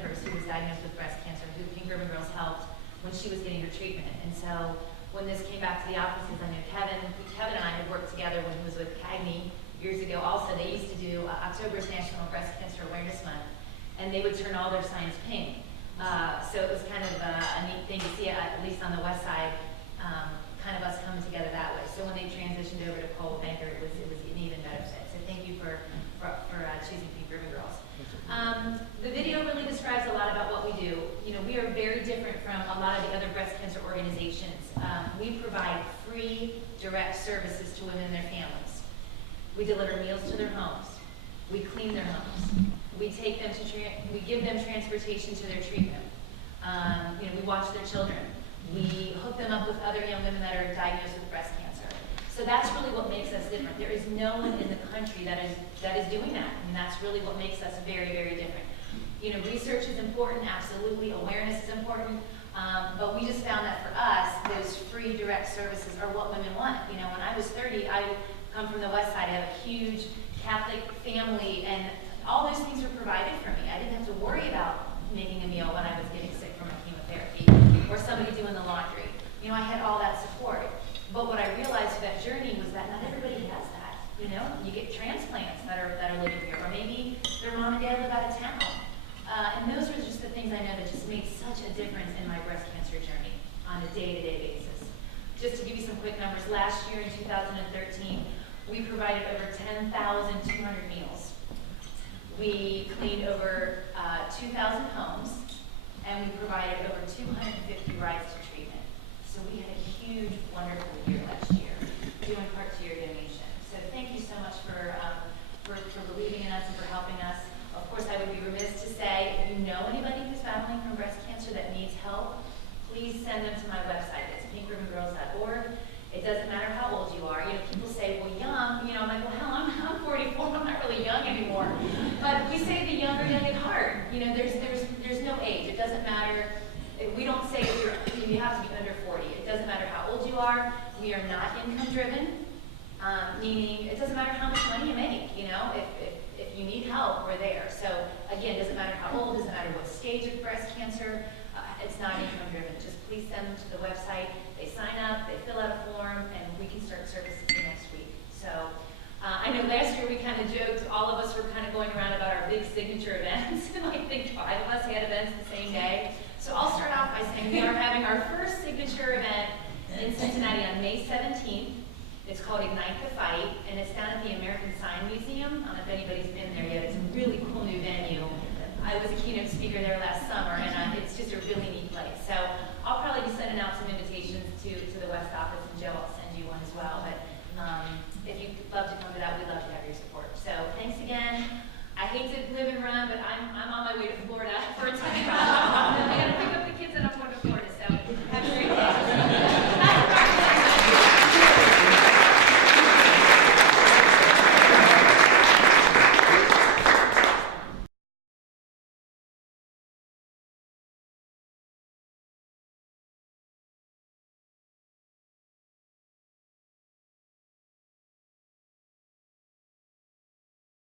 hers who was diagnosed with breast cancer, who Pink Ribbon Girls helped when she was getting her treatment. And so when this came back to the offices, I knew Kevin and I had worked together when he was with CAGNY years ago. Also, they used to do October's National Breast Cancer Awareness Month, and they would turn all their signs pink. So it was kind of a neat thing to see, at least on the west side, kind of us coming together that way. So when they transitioned over to Coldwell, it was an even better fit. So thank you for choosing Pink Ribbon Girls. The video really describes a lot about what we do. You know, we are very different from a lot of the other breast cancer organizations. We provide free, direct services to women and their families. We deliver meals to their homes. We clean their homes. We take them we give them transportation to their treatment. You know, we watch their children. We hook them up with other young women that are diagnosed with breast cancer. So that's really what makes us different. There is no one in the country that is doing that, and that's really what makes us very, very different. You know, research is important, absolutely. Awareness is important, but we just found that for us, those free direct services are what women want. You know, when I was 30, I come from the west side. I have a huge Catholic family, and all those things were provided for me. I didn't have to worry about making a meal when I was getting sick from my chemotherapy, or somebody doing the laundry. You know, I had all that support. But what I realized through that journey was that not everybody has that. You know, you get transplants that are living here, or maybe their mom and dad live out of town. And those are just the things I know that just made such a difference in my breast cancer journey on a day-to-day basis. Just to give you some quick numbers, last year in 2013, we provided over 10,200 meals. We cleaned over 2,000 homes, and we provided over 250 rides to treatment. So we had a huge, wonderful year last year, due in part to your donation. So thank you so much for believing in us and for helping us. Of course, I would be remiss to say, if you know anybody who's battling from breast cancer that needs help, please send them to my website. It's pinkribbongirls.org. It doesn't matter how old you are. You know, people say, well, young. You know, I'm like, well, hell, I'm 44. I'm not really young anymore. But we say the young are young at heart. You know, there's no age. It doesn't matter. We don't say you have to be under 40. It doesn't matter how old you are. We are not income driven, meaning it doesn't matter how much money you make. You know, if you need help, we're there. So again, it doesn't matter how old, doesn't matter what stage of breast cancer. It's not income driven. Just please send them to the website. They sign up, they fill out a form, and we can start services next week. So I know last year we kind of joked, all of us were kind of going around about our big signature events, and I think 5 of us had events the same day. So I'll start off by saying we are having our first signature event in Cincinnati on May 17th. It's called Ignite the Fight, and it's down at the American Sign Museum. I don't know if anybody's been there yet. It's a really cool new venue. I was a keynote speaker there last summer, and